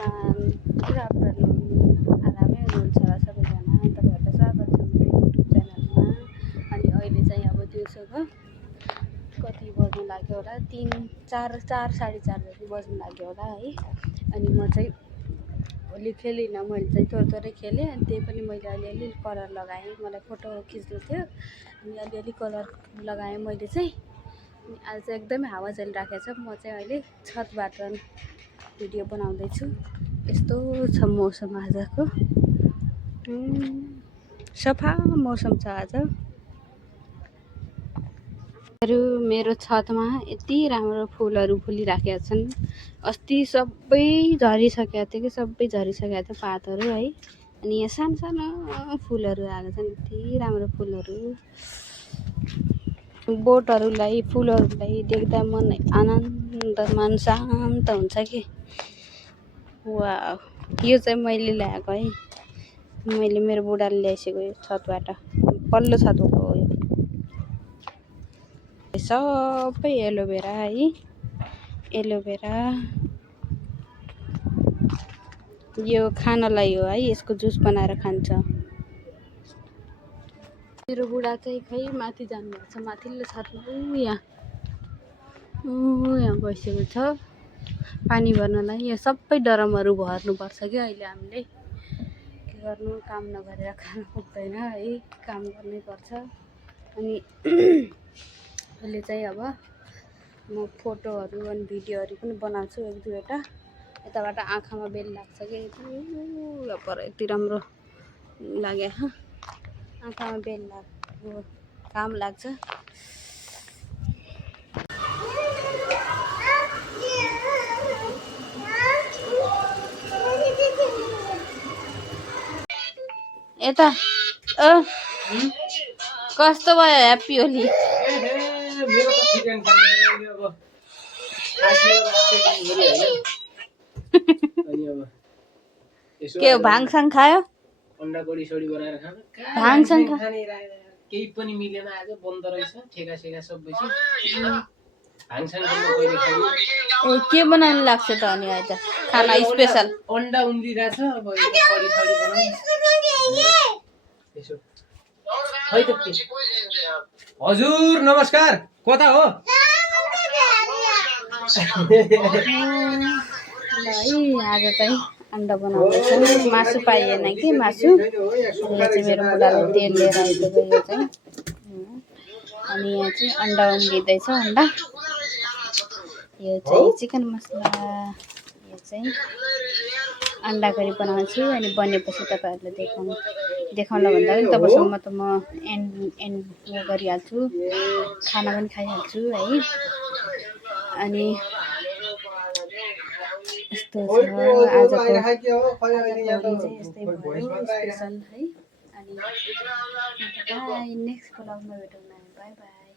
Everyone, good afternoon. आरामै हुनुहुन्छ होला सबैजना। तपाईँहरूलाई स्वागत छ मेरो युट्युब च्यानलमा। अनि अहिले चाहिँ अब दिउँसोको कति बज्नु लाग्यो होला, 3-4 जति बज्नु लाग्यो होला है। अनि म चाहिँ भोलि खेलिनँ, मैले चाहिँ थोरै खेलेँ। अनि त्यही पनि मैले अलिअलि कलर लगाएँ, मलाई फोटो खिच्नु थियो अनि अलिअलि कलर लगाएँ मैले चाहिँ। अनि आज चाहिँ एकदमै हावा चलिरहेको छ। म चाहिँ अहिले छतबाट भिडियो बनाउँदैछु। यस्तो छ मौसम आजको, सफा मौसम छ आज। मेरो छतमा यति राम्रो फुलहरू फुलिराखेका छन्। अस्ति सबै झरिसकेको थियो कि सबै झरिसकेको थियो पातहरू है। अनि यहाँ सानो सानो फुलहरू आएको छन्, यति राम्रो फुलहरू। बोटहरूलाई फुलहरूलाई देख्दा मन आनन्द शान्त हुन्छ कि। वाह, यो चाहिँ मैले ल्याएको है, मैले मेरो बुढाले ल्याइसकेको यो छतबाट, पल्लो छतको हो यो। सबै एलोभेरा है, एलोभेरा यो खानलाई हो है, यसको जुस बनाएर खान्छ। मेरो बुढा चाहिँ खै माथि जानुभएको छ, माथिल्लो छतमा यहाँ बसेको छ पानी भर्नलाई। यो सबै ड्रमहरू भर्नुपर्छ कि अहिले हामीले। के गर्नु, काम नगरेर खानु पुग्दैन है, काम गर्नै पर्छ। अनि अहिले चाहिँ अब म फोटोहरू अनि भिडियोहरू पनि बनाउँछु एक दुईवटा। यताबाट आँखामा बेल लाग्छ कि पर यति राम्रो लाग्यो, आँखामा बेल लाग्यो, काम लाग्छ। यता कस्तो भयो ह्याप्पी होली? के भाङसाङ खायो? अंडा कडी सडी बनाएर खान भाङसाङ केही पनि मिलेन। आज बन्द रहेछ, ठेका सेका सबै भाङसाङ कहिले खायो। के बनाउनु लाग्छ त अनि आज खाना स्पेशल? अंडा उम्लिरहेछ, अब कडी सडी बनाउँ। त्यसो खै त के? हजुर नमस्कार, कता हो? आज चाहिँ अंडा बनाउँदैछ। मासु पाइएन कि मासु, यो चाहिँ मेरो बुढाले तेल लिएर आइदिएको यो चाहिँ। अनि यहाँ चाहिँ अंडा उम्लिँदैछ। अंडा यो चाहिँ चिकन मसला, यो चाहिँ अंडा करी बनाउँछु। अनि बनेपछि तपाईँहरूलाई देखाउन भन्दा पनि तबसम्म त म एन्ड गरिहाल्छु, खाना पनि खाइहाल्छु है। अनि यस्तो छ आजको चाहिँ, यस्तै भयो स्पेसल है। अनि बाई, नेक्स्ट भ्लगमा भेटौँ न, बाई बाई।